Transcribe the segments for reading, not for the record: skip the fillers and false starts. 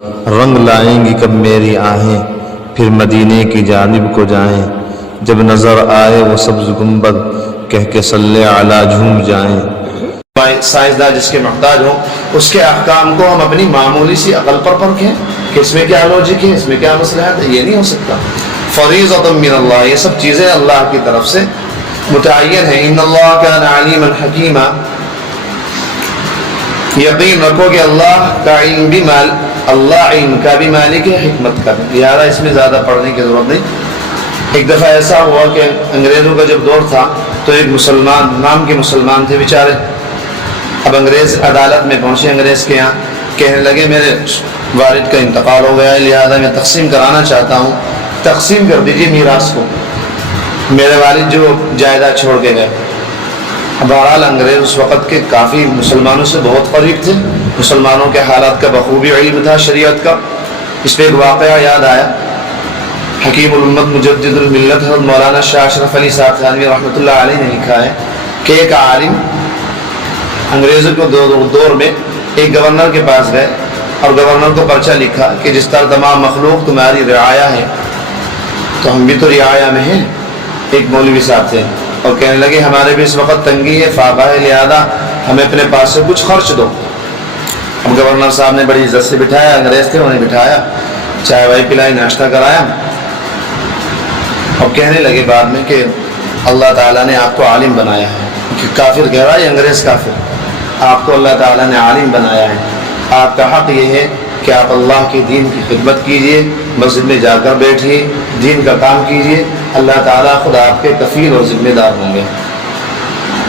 رنگ لائیں گی کب میری آہیں، پھر مدینے کی جانب کو جائیں، جب نظر آئے وہ سبز گنبد کہہ کے صلی علی جھوم جائیں۔ سائنسداں جس کے محتاج ہوں اس کے احکام کو ہم اپنی معمولی سی عقل پر پرکھیں کہ اس میں کیا لوجک ہے، اس میں کیا مصلحت ہے، یہ نہیں ہو سکتا۔ فریضۃ من اللہ، یہ سب چیزیں اللہ کی طرف سے متعین ہیں۔ ان اللہ کان علیما حکیما، یقین رکھو کہ اللہ کا علم بھی اللہ علم کا بھی مالک ہے، حکمت کا بھی، لہٰذا اس میں زیادہ پڑھنے کی ضرورت نہیں۔ ایک دفعہ ایسا ہوا کہ انگریزوں کا جب دور تھا تو ایک مسلمان نام کے مسلمان تھے بیچارے، اب انگریز عدالت میں پہنچے انگریز کے یہاں، کہنے لگے میرے والد کا انتقال ہو گیا ہے، لہذا میں تقسیم کرانا چاہتا ہوں، تقسیم کر دیجیے میراث کو، میرے والد جو جائیداد چھوڑ کے گئے۔ بہرحال انگریز اس وقت کے کافی مسلمانوں سے بہت قریب تھے، مسلمانوں کے حالات کا بخوبی علم تھا شریعت کا۔ اس پہ ایک واقعہ یاد آیا، حکیم الامت مجدد الملت حضرت مولانا شاہ اشرف علی صاحب تھانوی رحمۃ اللہ علیہ نے لکھا ہے کہ ایک عالم انگریزوں کے دور میں ایک گورنر کے پاس گئے اور گورنر کو پرچہ لکھا کہ جس طرح تمام مخلوق تمہاری رعایا ہے تو ہم بھی تو رعایا میں ہیں۔ ایک مولوی صاحب تھے اور کہنے لگے ہمارے بھی اس وقت تنگی ہے، فاقہ ہے، لہذا ہمیں اپنے پاس سے کچھ خرچ دو۔ اب گورنر صاحب نے بڑی عزت سے بٹھایا، انگریز تھے، انہیں بٹھایا، چائے وائی پلائی، ناشتہ کرایا، اور کہنے لگے بعد میں کہ اللہ تعالیٰ نے آپ کو عالم بنایا ہے، کہ کافر کہہ رہا ہے انگریز کافر، آپ کو اللہ تعالیٰ نے عالم بنایا ہے، آپ کا حق یہ ہے کہ آپ اللہ کے دین کی خدمت کیجئے، مسجد میں جا کر بیٹھیے، دین کا کام کیجئے، اللہ تعالیٰ خود آپ کے کفیل اور ذمہ دار ہوں گے۔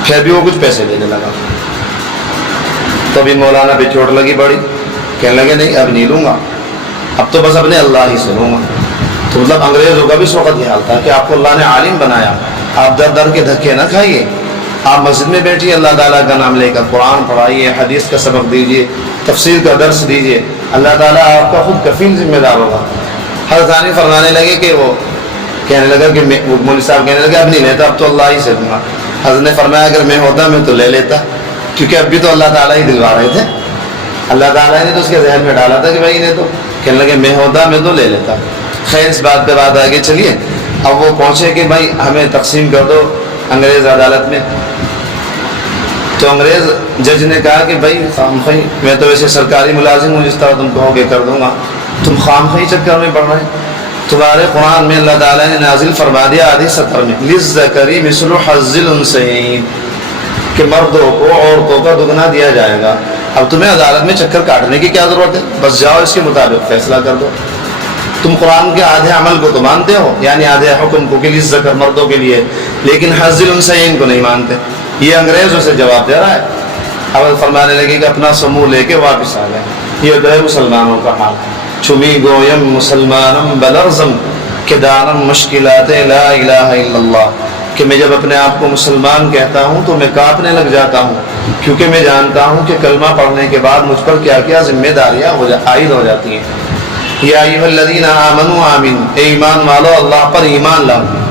پھر بھی وہ کچھ پیسے دینے لگا، تو ابھی مولانا پہ چوٹ لگی بڑی، کہنے لگے نہیں اب نہیں لوں گا، اب تو بس اپنے اللہ ہی سے لوں گا۔ تو مطلب انگریزوں کا بھی اس وقت یہ حال تھا کہ آپ کو اللہ نے عالم بنایا، آپ در در کے دھکے نہ کھائیے، آپ مسجد میں بیٹھیے، اللہ تعالیٰ کا نام لے کر قرآن پڑھائیے، حدیث کا سبق دیجیے، تفسیر کا درس دیجیے، اللہ تعالیٰ آپ کا خود کفیل ذمہ دار ہوگا۔ حضرت ثانی فرمانے لگے کہ وہ کہنے لگا کہ وہ مولوی صاحب کہنے لگے اب نہیں لیتا، اب تو اللہ ہی سے دوں گا۔ حضرت نے فرمایا اگر میں ہوتا میں تو لے لیتا، کیونکہ اب بھی تو اللہ تعالیٰ ہی دلوا رہے تھے، اللہ تعالیٰ نے تو اس کے ذہن میں ڈالا تھا کہ بھائی نے تو، کہنے لگے میں ہوتا میں تو لے لیتا۔ خیر اس بات پہ بات آگے چلیے، اب وہ پہنچے کہ بھائی ہمیں تقسیم کر دو انگریز عدالت میں، تو انگریز جج نے کہا کہ بھائی خام خواہی، میں تو ویسے سرکاری ملازم ہوں، جس طرح تم کہو گے کر دوں گا، تم خام خواہی چکر میں پڑ رہے ہیں۔ تمہارے قرآن میں اللہ تعالیٰ نے نازل فرما دیا آدھی سطر میں لِلذَّكَرِ مِثْلُ حَظِّ الْأُنثَيَيْنِ، کہ مردوں کو عورتوں کا دگنا دیا جائے گا۔ اب تمہیں عدالت میں چکر کاٹنے کی کیا ضرورت ہے، بس جاؤ اس کے مطابق فیصلہ کر دو۔ تم قرآن کے آدھے عمل کو تو مانتے ہو، یعنی آدھے حکم کو کہ لِلذَّكَرِ مردوں کے لیے، لیکن حَظِّ الْأُنثَيَيْنِ کو نہیں مانتے۔ یہ انگریز اسے جواب دے رہا ہے۔ اول فرمانے لگے کہ اپنا سمو لے کے واپس آ گئے۔ یہ تو ہے مسلمانوں کا حال، چمی گویم مسلمانم بلرزم کہ دانم مشکلات لا الہ الا اللہ، کہ میں جب اپنے آپ کو مسلمان کہتا ہوں تو میں کانپنے لگ جاتا ہوں، کیونکہ میں جانتا ہوں کہ کلمہ پڑھنے کے بعد مجھ پر کیا کیا ذمہ داریاں عائد ہو جاتی ہیں۔ یا ایھا الذین آمنوا آمنوا، اے ایمان والو اللہ پر ایمان لاؤ۔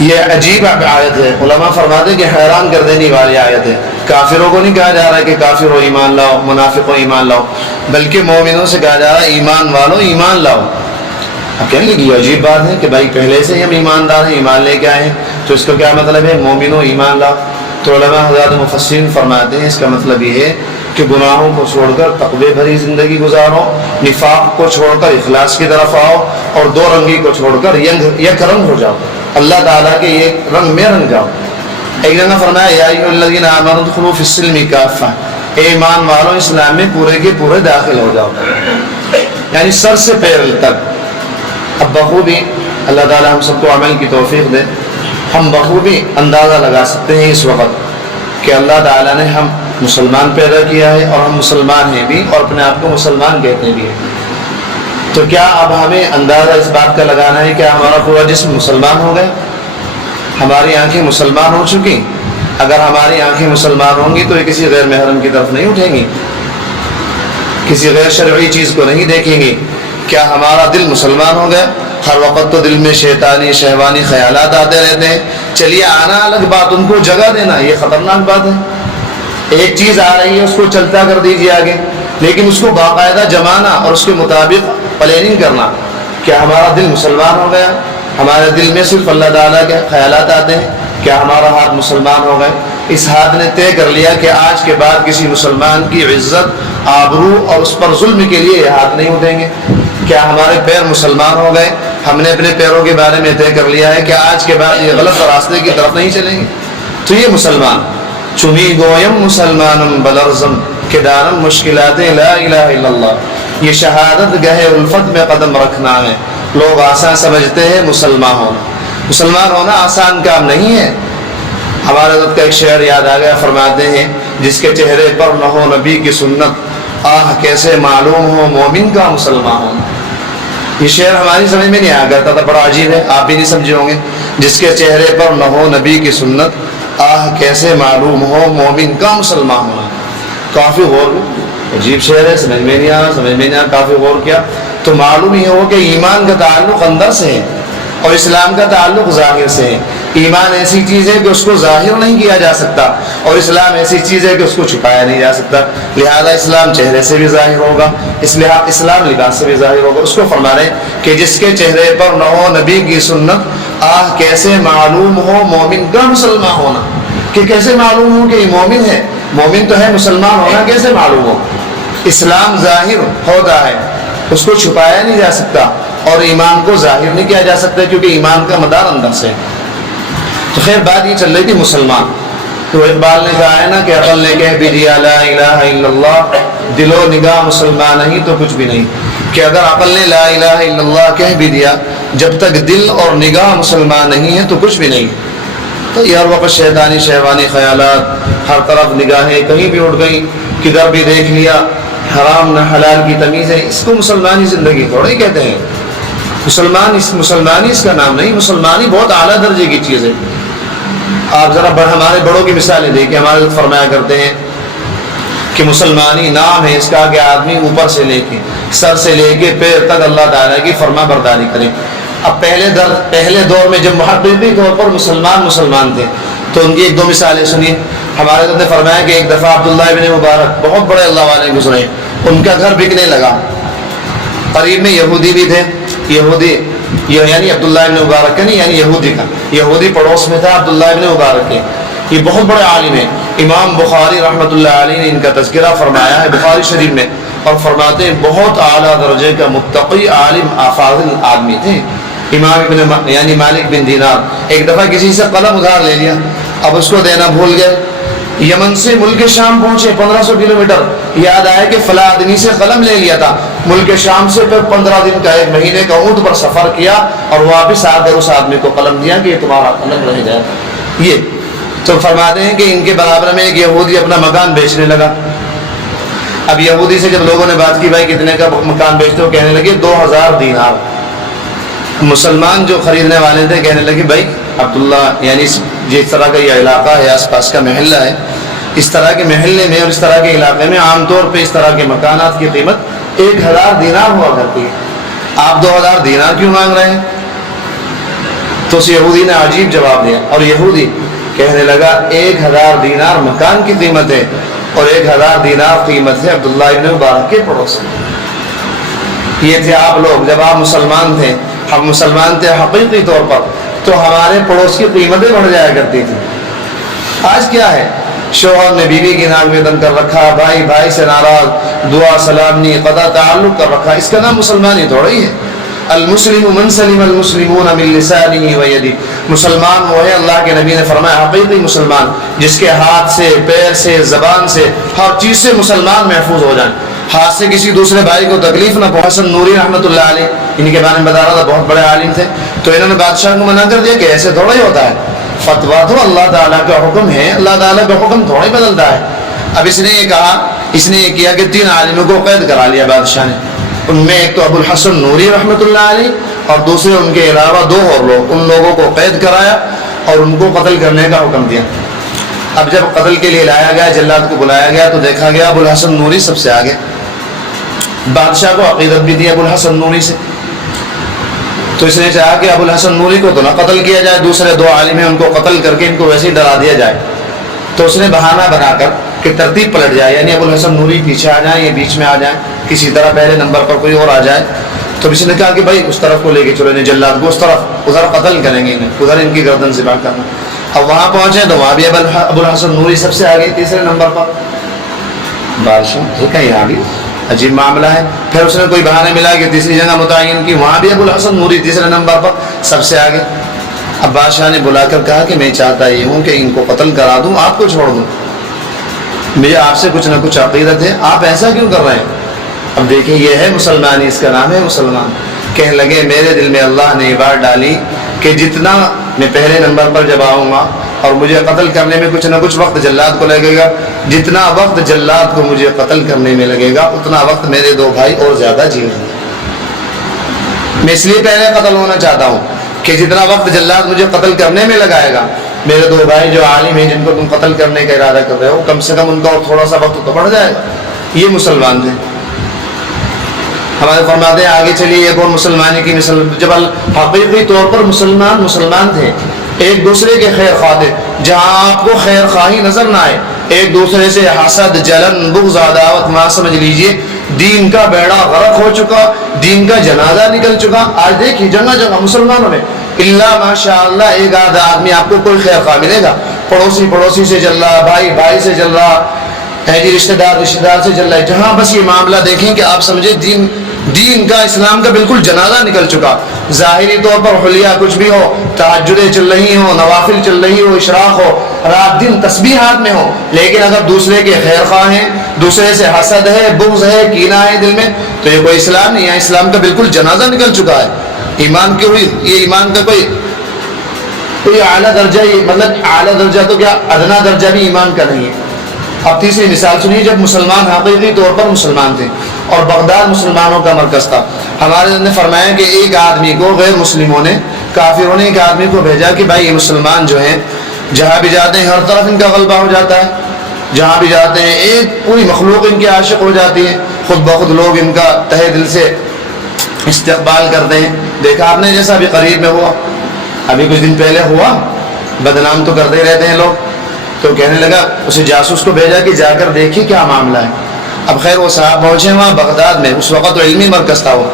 یہ عجیب آیت ہے، علماء فرماتے ہیں کہ حیران کر دینے والی آیت ہے۔ کافروں کو نہیں کہا جا رہا ہے کہ کافر ہو ایمان لاؤ، منافق ہو ایمان لاؤ، بلکہ مومنوں سے کہا جا رہا ہے ایمان والو ایمان لاؤ۔ اب کہیں گے کہ یہ عجیب بات ہے کہ بھائی پہلے سے ہی ہم ایماندار ہیں، ایمان لے کے آئے ہیں، تو اس کا کیا مطلب ہے مومنوں ایمان لاؤ؟ تو علماء حضرات مفسرین فرماتے ہیں اس کا مطلب یہ ہے کہ گناہوں کو چھوڑ کر تقوی بھری زندگی گزارو، نفاق کو چھوڑ کر اخلاص کی طرف آؤ، اور دو رنگی کو چھوڑ کر یک رنگ ہو جاؤ، اللہ تعالیٰ کے ایک رنگ میں رنگ جاؤ۔ ایک جگہ فرمایا یا ایھا الذین آمنوا ادخلوا فی السلم کافہ، اے ایمان والو اسلام میں پورے کے پورے داخل ہو جاؤ، یعنی سر سے پیر تک۔ اب بخوبی اللہ تعالیٰ ہم سب کو عمل کی توفیق دے، ہم بخوبی اندازہ لگا سکتے ہیں اس وقت کہ اللہ تعالیٰ نے ہم مسلمان پیدا کیا ہے، اور ہم مسلمان ہیں بھی، اور اپنے آپ کو مسلمان کہتے بھی ہیں۔ تو کیا اب ہمیں اندازہ اس بات کا لگانا ہے کہ ہمارا پورا جسم مسلمان ہو گیا، ہماری آنکھیں مسلمان ہو چکی؟ اگر ہماری آنکھیں مسلمان ہوں گی تو یہ کسی غیر محرم کی طرف نہیں اٹھیں گی، کسی غیر شرعی چیز کو نہیں دیکھیں گی۔ کیا ہمارا دل مسلمان ہو گیا؟ ہر وقت تو دل میں شیطانی شہوانی خیالات آتے رہتے ہیں۔ چلیے آنا الگ بات، ان کو جگہ دینا یہ خطرناک بات ہے۔ ایک چیز آ رہی ہے اس کو چلتا کر دیجیے آگے، لیکن اس کو باقاعدہ جمانا اور اس کے مطابق پلاننگ کرنا. کیا ہمارا دل مسلمان ہو گیا؟ ہمارے دل میں صرف اللہ تعالیٰ کے خیالات آتے ہیں؟ کیا ہمارا ہاتھ مسلمان ہو گئے؟ اس ہاتھ نے طے کر لیا کہ آج کے بعد کسی مسلمان کی عزت، آبرو اور اس پر ظلم کے لیے یہ ہاتھ نہیں اٹھیں گے. کیا ہمارے پیر مسلمان ہو گئے؟ ہم نے اپنے پیروں کے بارے میں طے کر لیا ہے کہ آج کے بعد یہ غلط راستے کی طرف نہیں چلیں گے. تو یہ مسلمان چمی گویم مسلمانم بلرزم کہ دانم مشکلات لا الہ الا اللہ، یہ شہادت گہے الفت میں قدم رکھنا ہے. لوگ آسان سمجھتے ہیں مسلمان ہونا. مسلمان ہونا آسان کام نہیں ہے. ہمارے حضرت کا ایک شعر یاد آ گیا، فرماتے ہیں جس کے چہرے پر نہ ہو نبی کی سنت، آہ کیسے معلوم ہو مومن کا مسلمان ہونا. یہ شعر ہماری سمجھ میں نہیں آ کرتا تھا، بڑا عجیب ہے، آپ بھی نہیں سمجھے ہوں گے. جس کے چہرے پر نہ ہو نبی کی سنت، آہ کیسے معلوم ہو مومن کا مسلمان ہونا. کافی غور، عجیب شعر ہے، سمجھ میں نہیں آیا. کافی غور کیا تو معلوم ہی ہو کہ ایمان کا تعلق اندر سے ہے اور اسلام کا تعلق ظاہر سے ہے. ایمان ایسی چیز ہے کہ اس کو ظاہر نہیں کیا جا سکتا، اور اسلام ایسی چیز ہے کہ اس کو چھپایا نہیں جا سکتا. لہذا اسلام چہرے سے بھی ظاہر ہوگا، اس لحاظ اسلام لباس سے بھی ظاہر ہوگا. اس کو فرما رہے ہیں کہ جس کے چہرے پر نہ ہو نبی کی سنت، آہ کیسے معلوم ہو مومن کا مسلمان ہونا. کہ کیسے معلوم ہو کہ یہ مومن ہے؟ مومن تو ہے، مسلمان ہونا کیسے معلوم ہو؟ اسلام ظاہر ہوتا ہے، اس کو چھپایا نہیں جا سکتا، اور ایمان کو ظاہر نہیں کیا جا سکتا کیونکہ ایمان کا مدار اندر سے. تو خیر بات یہ چل رہی تھی مسلمان. تو اقبال نے کہا ہے نا کہ عقل نے کہہ بھی دیا لا الہ الا اللہ، دل و نگاہ مسلمان نہیں تو کچھ بھی نہیں. کہ اگر عقل نے لا الہ الا اللہ کہہ بھی دیا، جب تک دل اور نگاہ مسلمان نہیں ہے تو کچھ بھی نہیں. تو یہ ہر وقت شیطانی شہوانی خیالات، ہر طرف نگاہیں کہیں بھی اٹھ گئیں، کدھر بھی دیکھ لیا، حرام نہ حلال کی تمیز ہے. اس کو مسلمانی زندگی تھوڑا ہی کہتے ہیں. مسلمانی اس کا نام نہیں. مسلمانی بہت اعلیٰ درجے کی چیز ہے. آپ ذرا ہمارے بڑوں کی مثالیں دیکھیں. ہمارے فرمایا کرتے ہیں کہ مسلمانی نام ہے اس کا کہ آدمی اوپر سے لے کے سر سے لے کے پیر تک اللہ تعالیٰ کی فرما برداری کرے. اب پہلے دور میں جب محققی طور پر مسلمان تھے تو ان کی ایک دو مثالیں سنیے. ہمارے نے فرمایا کہ ایک دفعہ عبداللہ ابن مبارک بہت بڑے اللہ والے گزرے، ان کا گھر بکنے لگا. قریب میں یہودی بھی تھے. یہودی یعنی عبداللہ ابن مبارک کا نہیں، یعنی یہودی کا. یہودی پڑوس میں تھا عبداللہ ابن مبارک کے. یہ بہت بڑے عالم ہیں. امام بخاری رحمۃ اللہ علیہ نے ان کا تذکرہ فرمایا ہے بخاری شریف میں، اور فرماتے ہیں بہت اعلیٰ درجے کا متقی عالم فاضل آدمی تھے. امام ابن یعنی مالک بن دینار ایک دفعہ کسی سے قلم ادھار لے لیا، اب اس کو دینا بھول گئے. یمن سے ملک شام پہنچے 1500 کلومیٹر، یاد آیا کہ فلاں آدمی سے قلم لے لیا تھا. ملک شام سے پھر 15 دن کا 1 مہینے کا اونٹ پر سفر کیا اور واپس آ کر اس آدمی کو قلم دیا کہ یہ تمہارا قلم رہ جائے. یہ تو فرماتے ہیں کہ ان کے برابر میں ایک یہودی اپنا مکان بیچنے لگا. اب یہودی سے جب لوگوں نے بات کی بھائی کتنے کا مکان بیچتے ہو، کہنے لگے 2000 دینار. مسلمان جو خریدنے والے تھے کہنے لگے بھائی عبداللہ، یعنی جس طرح کا یہ علاقہ ہے، آس پاس کا محلہ ہے، اس طرح کے محلے میں اور اس طرح کے علاقے میں عام طور پہ اس طرح کے مکانات کی قیمت 1000 دینار ہوا کرتی ہے. آپ 2000 دینار کیوں مانگ رہے ہیں؟ تو اس یہودی نے عجیب جواب دیا، اور یہودی کہنے لگا 1000 دینار مکان کی قیمت ہے اور 1000 دینار قیمت ہے عبداللہ ابن مبارک کے پڑوس. یہ تھے آپ لوگ جب آپ مسلمان تھے. ہم مسلمان تھے حقیقی طور پر تو ہمارے پڑوس کی قیمتیں بڑھ جایا کرتی تھی. آج کیا ہے؟ شوہر نے بیوی کی ناک میں دم کر رکھا، بھائی سے ناراض، دعا سلام نہیں، قطع تعلق کر رکھا. اس کا نام مسلمانی تھوڑا ہی ہے. المسلم من سلم المسلمون من لسانه ويده. مسلمان وہ ہے، اللہ کے نبی نے فرمایا حقیقی مسلمان جس کے ہاتھ سے، پیر سے، زبان سے، ہر چیز سے مسلمان محفوظ ہو جائیں. ہاتھ سے کسی دوسرے بھائی کو تکلیف نہ پہنچے. حسن نوری رحمۃ اللہ علیہ، ان کے بارے میں بتا رہا تھا، بہت بڑے عالم تھے. تو انہوں نے بادشاہ کو منع کر دیا کہ ایسے تھوڑا ہی ہوتا ہے، فتویٰ تو اللہ تعالیٰ کا حکم ہے، اللہ تعالیٰ کا حکم تھوڑا ہی بدلتا ہے. اب اس نے یہ کہا، اس نے یہ کیا کہ 3 عالموں کو قید کرا لیا بادشاہ نے. ان میں ایک تو ابو الحسن نوری رحمۃ اللہ علیہ، اور دوسرے ان کے علاوہ 2 اور لوگ. ان لوگوں کو قید کرایا اور ان کو قتل کرنے کا حکم دیا. اب جب قتل کے لیے لایا گیا، جلاد کو بلایا گیا، تو دیکھا گیا ابو الحسن نوری سب سے آگے. بادشاہ کو عقیدت بھی دی ابو الحسن نوری سے. تو اس نے چاہا کہ ابو الحسن نوری کو تو نہ قتل کیا جائے، دوسرے 2 عالم ہیں ان کو قتل کر کے ان کو ویسے ہی ڈرا دیا جائے. تو اس نے بہانہ بنا کر کہ ترتیب پلٹ جائے، یعنی ابو الحسن نوری پیچھے آ جائیں یا بیچ میں آ جائیں، کسی طرح پہلے نمبر پر کوئی اور آ جائے. تو کسی نے کہا کہ بھائی اس طرف کو لے کے چلو، انہیں جلاد کو اس طرف، ادھر قتل کریں گے انہیں، ادھر ان کی گردن ذبح کرنا. اب وہاں پہنچے تو وہاں بھی ابو الحسن نوری سب سے آگے تیسرے نمبر پر. بادشاہ یہ کہیں آ گئی، عجیب معاملہ ہے. پھر اس نے کوئی بہانے ملا کہ تیسری جگہ متعین کی، وہاں بھی ابو الحسن نوری تیسرے نمبر پر سب سے آگے. اب بادشاہ نے بلا کر کہا کہ میں چاہتا یہ ہوں کہ ان کو قتل کرا دوں، آپ کو چھوڑ دوں، مجھے آپ سے کچھ نہ کچھ عقیدت ہے، آپ ایسا کیوں کر رہے ہیں؟ اب دیکھیں یہ ہے مسلمانی، اس کا نام ہے مسلمان. کہنے لگے میرے دل میں اللہ نے یہ بات ڈالی کہ جتنا میں پہلے نمبر پر جب آؤں گا اور مجھے قتل کرنے میں کچھ نہ کچھ وقت جلاد کو لگے گا، جتنا وقت جلاد کو مجھے قتل کرنے میں لگے گا اتنا وقت میرے دو بھائی اور زیادہ جینے گے. میں اس لیے پہلے قتل ہونا چاہتا ہوں کہ جتنا وقت جلاد مجھے قتل کرنے میں لگائے گا، میرے دو بھائی جو عالم ہیں جن کو تم قتل کرنے کا ارادہ کر رہے ہو، کم سے کم ان کا اور تھوڑا سا وقت تو بڑھ جائے گا. یہ مسلمان تھے. ہمارے فرماتے ہیں آگے چلیے ایک اور مسلمانی کی مثال. جب حقیقی طور پر مسلمان تھے، ایک دوسرے کے خیر خواہ تھے، جہاں آپ کو خیر خواہی نظر نہ آئے، ایک دوسرے سے حسد، جلن، بغض، عداوت، وہاں سمجھ لیجئے دین کا بیڑا غرق ہو چکا، دین کا جنازہ نکل چکا. آج دیکھیے جگہ جگہ مسلمانوں میں اللہ ماشاء اللہ ایک آدھا آدمی آپ کو کوئی خیر خواہ ملے گا، پڑوسی سے چل رہا، بھائی سے چل رہا ہے، جی رشتہ دار سے چل رہا ہے. جہاں بس یہ معاملہ دیکھیں کہ آپ سمجھے دین کا، اسلام کا بالکل جنازہ نکل چکا. ظاہری طور پر حلیہ کچھ بھی ہو، تہجدیں چل رہی ہوں، نوافل چل رہی ہو، اشراق ہو، رات دن تسبیحات میں ہو، لیکن اگر دوسرے کے خیر خواہ ہیں، دوسرے سے حسد ہے، بغض ہے، کینہ ہے دل میں، تو یہ کوئی اسلام نہیں ہے. اسلام کا بالکل جنازہ نکل چکا ہے. ایمان کی ہوئی یہ ایمان کا کوئی اعلیٰ درجہ، مطلب اعلیٰ درجہ تو کیا ادنا درجہ بھی ایمان کا نہیں ہے. اب تیسری مثال سنیے. جب مسلمان حقیقی طور پر مسلمان تھے اور بغداد مسلمانوں کا مرکز تھا، ہمارے نے فرمایا کہ ایک آدمی کو غیر مسلموں نے، کافروں نے ایک آدمی کو بھیجا کہ بھائی یہ مسلمان جو ہیں جہاں بھی جاتے ہیں ہر طرف ان کا غلبہ ہو جاتا ہے، جہاں بھی جاتے ہیں ایک پوری مخلوق ان کی عاشق ہو جاتی ہے، خود بخود لوگ ان کا تہہ دل سے استقبال کرتے ہیں. دیکھا آپ نے جیسا ابھی قریب میں ہوا، ابھی کچھ دن پہلے ہوا، بدنام تو کرتے رہتے ہیں لوگ. تو کہنے لگا، اسے جاسوس کو بھیجا کہ جا کر دیکھیے کیا معاملہ ہے. اب خیر وہ صاحب پہنچے وہاں بغداد میں، اس وقت تو علمی مرکز تھا، وہ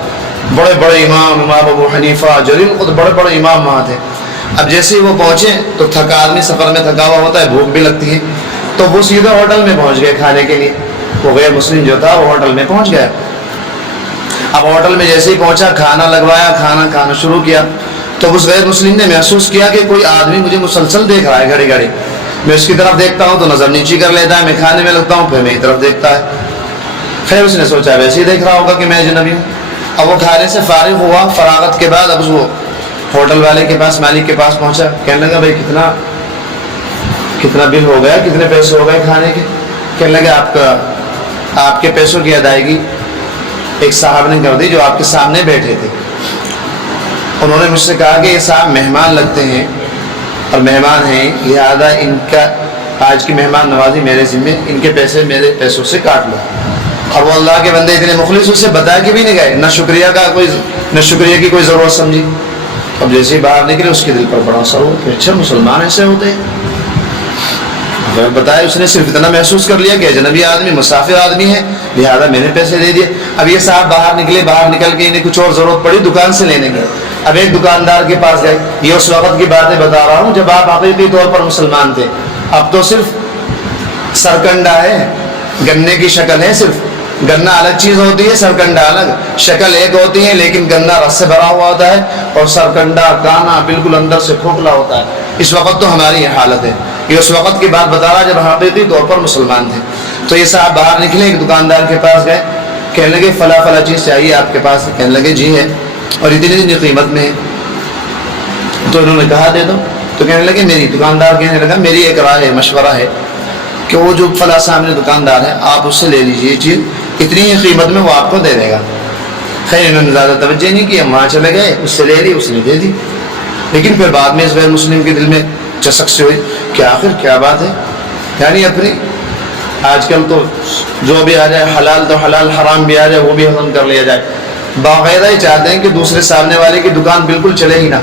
بڑے بڑے امام ابو حنیفہ جلیل خود بڑے بڑے امام وہاں تھے. اب جیسے ہی وہ پہنچے تو تھکا آدمی سفر میں تھکا ہوا ہوتا ہے، بھوک بھی لگتی ہے، تو وہ سیدھا ہوٹل میں پہنچ گئے کھانے کے لیے. وہ غیر مسلم جو تھا وہ ہوٹل میں پہنچ گیا. اب ہوٹل میں جیسے ہی پہنچا، کھانا لگوایا، کھانا شروع کیا، تو اس غیر مسلم نے محسوس کیا کہ کوئی آدمی مجھے مسلسل دیکھ رہا ہے گھڑی گھڑی. میں اس کی طرف دیکھتا ہوں تو نظر نیچی کر لیتا ہے، میں کھانے میں لگتا ہوں پھر میری طرف دیکھتا ہے. خیر اس نے سوچا ویسے ہی دیکھ رہا ہوگا کہ میں اجنبی ہوں. اب وہ کھانے سے فارغ ہوا، فراغت کے بعد اب وہ ہوٹل والے کے پاس، مالک کے پاس پہنچا. کہنے لگا بھائی کتنا بل ہو گیا، کتنے پیسے ہو گئے کھانے کے؟ کہنے لگا آپ کے پیسوں کی ادائیگی ایک صاحب نے کر دی جو آپ کے سامنے بیٹھے تھے. انہوں نے مجھ سے کہا کہ یہ صاحب مہمان لگتے ہیں اور مہمان ہیں، لہذا ان کا آج کی مہمان نوازی میرے ذمے، ان کے پیسے میرے پیسوں سے کاٹ لو. اور وہ اللہ کے بندے اتنے مخلص، اسے بتا کے بھی نہیں گئے، نہ شکریہ کی کوئی ضرورت سمجھی. اب جیسے ہی باہر نکلے اس کے دل پر بڑا اثر ہوا کہ اچھا مسلمان ایسے ہوتے ہیں. بتایا اس نے صرف اتنا محسوس کر لیا کہ اجنبی آدمی، مسافر آدمی ہے، لہذا میں نے پیسے دے دیے. اب یہ صاحب باہر نکل کے انہیں کچھ اور ضرورت پڑی دکان سے لینے کی. اب ایک دکاندار کے پاس گئے. یہ اس وقت کی باتیں بتا رہا ہوں جب آپ حقیقی طور پر مسلمان تھے. اب تو صرف سرکنڈا ہے، گنے کی شکل ہے، صرف گنا الگ چیز ہوتی ہے، سرکنڈا الگ، شکل ایک ہوتی ہے لیکن گنا رس سے بھرا ہوا ہوتا ہے اور سرکنڈا کانا بالکل اندر سے کھوکھلا ہوتا ہے. اس وقت تو ہماری یہ حالت ہے. یہ اس وقت کی بات بتا رہا جب حقیقی طور پر مسلمان تھے. تو یہ صاحب باہر نکلے، ایک دکاندار کے پاس گئے، کہنے لگے فلاں چیز چاہیے آپ کے پاس؟ کہنے لگے جی ہے، اور اتنی قیمت میں ہے. تو انہوں نے کہا دے دو. تو کہنے لگے دکاندار کہنے لگا میری ایک رائے ہے، مشورہ ہے کہ وہ جو فلاں سامنے دکاندار ہے آپ اس سے لے لیجیے یہ چیز، اتنی ہی قیمت میں وہ آپ کو دے دے گا. خیر انہوں نے زیادہ توجہ نہیں کی، ہم وہاں چلے گئے، اس سے لے لی، اس نے دے دی. لیکن پھر بعد میں اس غیر مسلم کے دل میں چسک سے ہوئی کہ آخر کیا بات ہے، یعنی اپنی آج کل تو جو بھی آ جائے حلال تو حلال، حرام بھی آ جائے وہ بھی ہضم کر لیا جائے. باقاعدہ ہی چاہتے ہیں کہ دوسرے سامنے والے کی دکان بالکل چلے ہی نہ.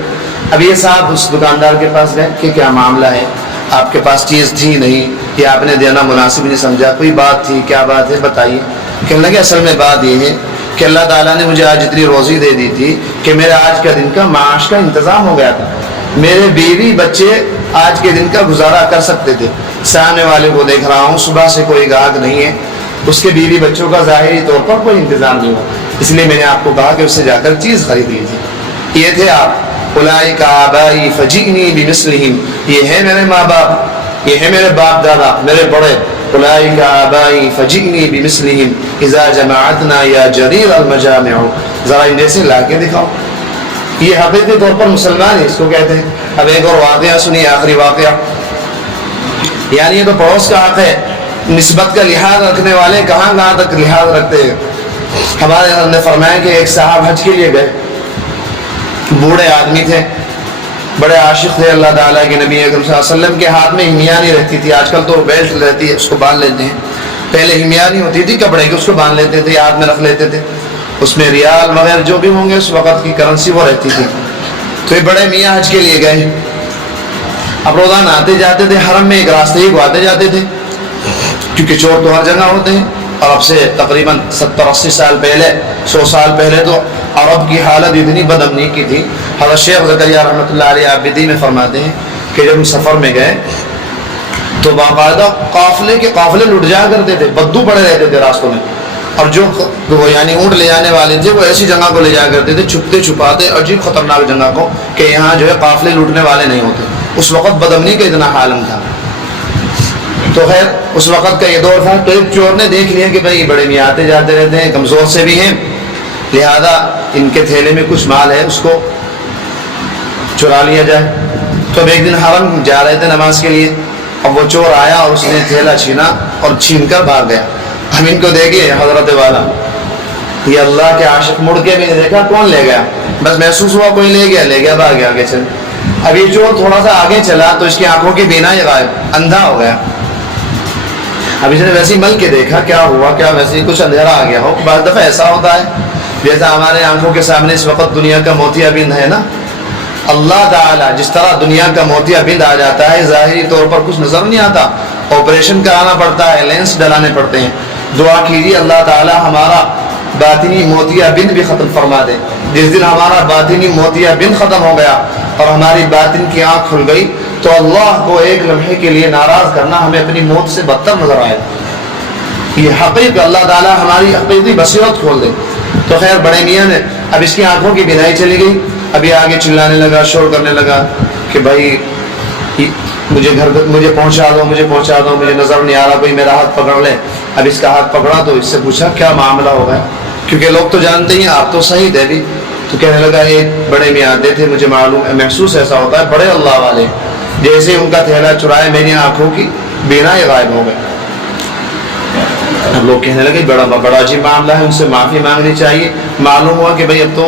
اب یہ صاحب اس دکاندار کے پاس گئے کہ کیا معاملہ ہے، آپ کے پاس چیز تھی نہیں، یہ آپ نے دینا مناسب نہیں سمجھا، کوئی بات تھی، کیا بات ہے بتائیے؟ کہنے لگے اصل میں بات یہ ہے کہ اللہ تعالیٰ نے مجھے آج اتنی روزی دے دی تھی کہ میرے آج کا دن کا معاش کا انتظام ہو گیا تھا، میرے بیوی بچے آج کے دن کا گزارا کر سکتے تھے۔ سامنے والے کو دیکھ رہا ہوں صبح سے کوئی گاہک نہیں ہے، اس کے بیوی بچوں کا ظاہری طور پر کوئی انتظام نہیں ہوا، اس لیے میں نے آپ کو کہا کہ اس سے جا کر چیز خرید لیجیے۔ یہ تھے آپ، اولئک آبائی فجئنی بمثلہم، یہ ہے میرے ماں باپ، یہ ہے میرے باپ دادا، میرے بڑے۔ اولئک آبائی فجئنی بمثلہم اذا جمعتنا یا جریر المجامع، ذرا ان جیسے لا کے دکھاؤ۔ یہ حقیقی طور پر مسلمان ہے، اس کو کہتے ہیں۔ اب ایک اور واقعہ سنیے، آخری واقعہ، یعنی یہ تو پڑوس کا حق ہے، نسبت کا لحاظ رکھنے والے کہاں تک لحاظ رکھتے ہیں۔ ہمارے حضرت نے فرمایا کہ ایک صاحب حج کے لیے گئے، بوڑھے آدمی تھے، بڑے عاشق تھے اللہ تعالیٰ کے نبی اکرم صلی اللہ علیہ وسلم کے ہاتھ میں ہمیا نہیں رہتی تھی، آج کل تو بیلٹ رہتی ہے اس کو باندھ لیتے ہیں، پہلے ہمیا نہیں ہوتی تھی کپڑے کی، اس کو باندھ لیتے تھے، ہاتھ میں رکھ لیتے تھے، اس میں ریال وغیرہ جو بھی ہوں گے اس وقت کی کرنسی وہ رہتی تھی۔ تو یہ بڑے میاں حج کے لیے گئے، اب روزانہ آتے جاتے تھے، حرم میں ایک راستے ہی کو آتے جاتے تھے کیونکہ چور تو ہر جگہ ہوتے ہیں، اور اب سے تقریباً 70-80 سال پہلے، 100 سال پہلے تو عرب کی حالت اتنی بدامنی کی تھی۔ حضرت شیخ زکریا رحمۃ اللہ علیہ عابدی میں فرماتے ہیں کہ جب ہم سفر میں گئے تو باقاعدہ قافلے لٹ جایا کرتے تھے، بدو پڑے رہتے تھے راستوں میں، اور جو وہ یعنی اونٹ لے جانے والے تھے وہ ایسی جگہ کو لے جایا کرتے تھے چھپتے چھپاتے، عجیب خطرناک جگہ کو، کہ یہاں جو ہے قافلے لوٹنے والے نہیں ہوتے۔ اس وقت بدامنی کا اتنا عالم تھا۔ تو خیر اس وقت کا یہ دور تھا، تو ایک چور نے دیکھ لیا کہ بھائی بڑے میاں آتے جاتے رہتے ہیں، کمزور سے بھی ہیں، لہذا ان کے تھیلے میں کچھ مال ہے، اس کو چرا لیا جائے۔ تو اب ایک دن حرم جا رہے تھے نماز کے لیے، اب وہ چور آیا اور اس نے تھیلا چھینا اور چھین کر بھاگ گیا۔ ہم ان کو دیکھیے حضرت والا، یہ اللہ کے عاشق، مڑ کے بھی نہیں دیکھا کون لے گیا، بس محسوس ہوا کوئی لے گیا بھاگ گیا آگے چل۔ اب یہ چور تھوڑا سا آگے چلا تو اس کی آنکھوں کی بینائی غائب، اندھا ہو گیا۔ اب اس نے ویسے ہی مل کے دیکھا کیا ہوا، کیا ویسے ہی کچھ اندھیرا آ گیا ہو۔ بعض دفعہ ایسا ہوتا ہے جیسا ہمارے آنکھوں کے سامنے اس وقت دنیا کا موتیا بند ہے نا، اللہ تعالیٰ جس طرح دنیا کا موتیا بند آ جاتا ہے، ظاہری طور پر کچھ نظر نہیں آتا، آپریشن کرانا پڑتا ہے، لینس ڈلانے پڑتے ہیں۔ دعا کیجیے اللہ تعالیٰ ہمارا باطنی موتیا بند بھی ختم فرما دے۔ جس دن ہمارا باطنی موتیا بند ختم ہو گیا اور ہماری باطن کی آنکھ کھل گئی تو اللہ کو ایک لمحے کے لیے ناراض کرنا ہمیں اپنی موت سے بدتر نظر آئے۔ یہ حقیقت اللہ تعالیٰ ہماری حقیقی بصیرت کھول دے۔ تو خیر بڑے میاں نے، اب اس کی آنکھوں کی بینائی چلی گئی، ابھی آگے چلانے لگا، شور کرنے لگا کہ بھائی مجھے پہنچا دو، مجھے نظر نہیں آ رہا، کوئی میرا ہاتھ پکڑ لے۔ اب اس کا ہاتھ پکڑا تو اس سے پوچھا کیا معاملہ ہو گیا، کیونکہ لوگ تو جانتے ہیں آپ تو صحیح تھے بھی۔ تو کہنے لگا ایک بڑے میاں آتے تھے، مجھے معلوم ہے، محسوس ایسا ہوتا ہے، بڑے اللہ والے، جیسے ہی ان کا تھیلا چرائے میری آنکھوں کی بینائی غائب ہو گئے۔ اب لوگ کہنے لگے بڑا عجیب معاملہ ہے، ان سے معافی مانگنی چاہیے۔ معلوم ہوا کہ بھائی اب تو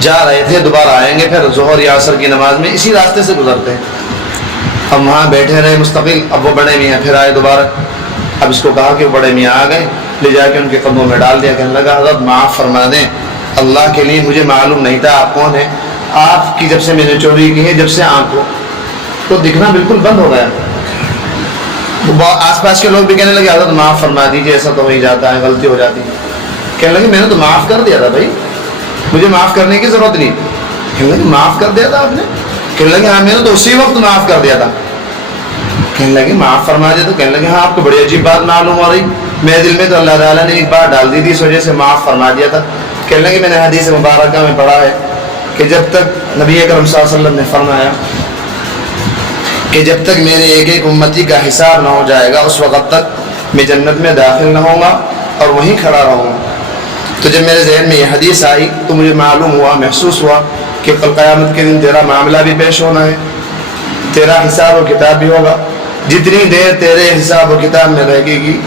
جا رہے تھے، دوبارہ آئیں گے، پھر ظہر یا عصر کی نماز میں اسی راستے سے گزرتے ہیں۔ اب وہاں بیٹھے رہے مستقل، اب وہ بڑے میاں پھر آئے دوبارہ۔ اب اس کو کہا کہ وہ بڑے میاں آ گئے، لے جا کے ان کے قدموں میں ڈال دیا، کہنے لگا حضرت معاف فرما دیں، اللہ کے لیے مجھے معلوم نہیں تھا آپ کون ہیں، آپ کی جب سے میں نے چوری کی ہے، جب سے آنکھوں تو دکھنا بالکل بند ہو گیا۔ آس پاس کے لوگ بھی کہنے لگے حضرت معاف فرما دیجیے، ایسا تو ہو ہی جاتا ہے، غلطی ہو جاتی ہے۔ کہنے لگے میں نے تو معاف کر دیا تھا بھائی، مجھے معاف کرنے کی ضرورت نہیں۔ کہنے لگے معاف کر دیا تھا آپ نے؟ کہنے لگے ہاں میں نے تو اسی وقت معاف کر دیا تھا۔ کہنے لگے معاف فرما دیا، تو کہنے لگے ہاں آپ کو بڑی عجیب بات معلوم ہو رہی، میرے دل میں تو اللہ تعالیٰ نے ایک بات ڈال دی تھی، اس وجہ سے معاف فرما دیا تھا۔ کہنے لگے میں نے حدیث مبارکہ میں پڑھا ہے کہ جب تک نبی اکرم صلی اللہ علیہ وسلم نے فرمایا کہ جب تک میرے ایک ایک امتی کا حساب نہ ہو جائے گا اس وقت تک میں جنت میں داخل نہ ہوں گا اور وہیں کھڑا رہوں گا۔ تو جب میرے ذہن میں یہ حدیث آئی تو مجھے معلوم ہوا، محسوس ہوا کہ کل قیامت کے دن تیرا معاملہ بھی پیش ہونا ہے، تیرا حساب و کتاب بھی ہوگا۔ جتنی دیر تیرے حساب و کتاب میں رہے گی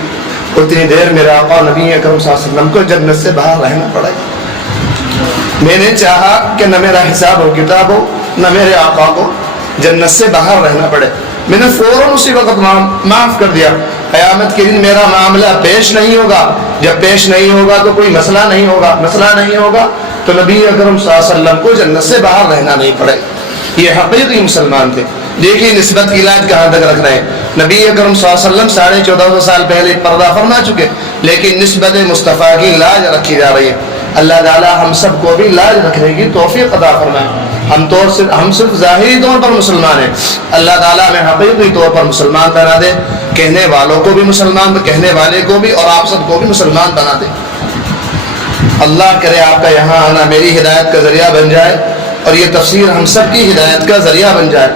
اتنی دیر میرے آقا نبی اکرم صلی اللہ علیہ وسلم کو جنت سے باہر رہنا پڑے گا۔ میں نے چاہا کہ نہ میرا حساب و کتاب ہو، نہ میرے آقا کو جنت سے باہر رہنا پڑے، میں نے فوراً اسی وقت معاف کر دیا۔ قیامت کے دن میرا معاملہ پیش نہیں ہوگا، جب پیش نہیں ہوگا تو کوئی مسئلہ نہیں ہوگا تو نبی اکرم صلی اللہ علیہ وسلم کو جنت سے باہر رہنا نہیں پڑے۔ یہ حقیقی مسلمان تھے۔ دیکھیے نسبت کی علاج کہاں تک رکھ رہے ہیں. نبی اکرم صلی اللہ علیہ وسلم 1450 سال پہلے پردہ فرما چکے, لیکن نسبت مصطفیٰ کی لاج رکھی جا رہی ہے. اللہ تعالی ہم سب کو بھی لاج رکھنے کی توفیق عطا فرمائے. ہم صرف ظاہری طور پر مسلمان ہیں, اللہ تعالیٰ ہمیں حقیقی طور پر مسلمان بنا دے, کہنے والوں کو بھی مسلمان, کہنے والے کو بھی اور آپ سب کو بھی مسلمان بنا دے. اللہ کرے آپ کا یہاں آنا میری ہدایت کا ذریعہ بن جائے اور یہ تفسیر ہم سب کی ہدایت کا ذریعہ بن جائے,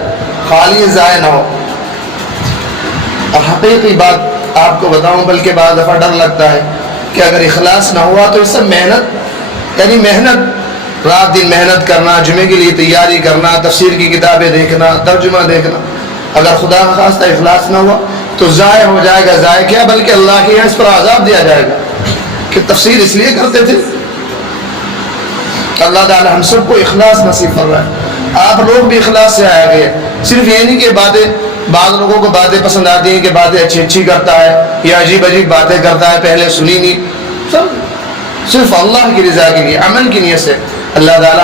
خالی ضائع نہ ہو. اور حقیقی بات آپ کو بتاؤں, بلکہ بعض دفعہ ڈر لگتا ہے کہ اگر اخلاص نہ ہوا تو اس سے محنت, یعنی محنت, رات دن محنت کرنا, جمعے کے لیے تیاری کرنا, تفسیر کی کتابیں دیکھنا, ترجمہ دیکھنا, اگر خدا نخواستہ اخلاص نہ ہوا تو ضائع ہو جائے گا. ضائع کیا بلکہ اللہ کے یہاں اس پر عذاب دیا جائے گا کہ تفسیر اس لیے کرتے تھے. اللہ تعالی ہم سب کو اخلاص نصیب فرمائے. آپ لوگ بھی اخلاص سے آیا گئے, صرف یہ نہیں کہ بعض لوگوں کو باتیں پسند آتی ہیں کہ باتیں اچھی کرتا ہے یا عجیب باتیں کرتا ہے, پہلے سنی نہیں, سب صرف اللہ کی رضا کے لیے, عمل کی نیت سے. اللہ تعالی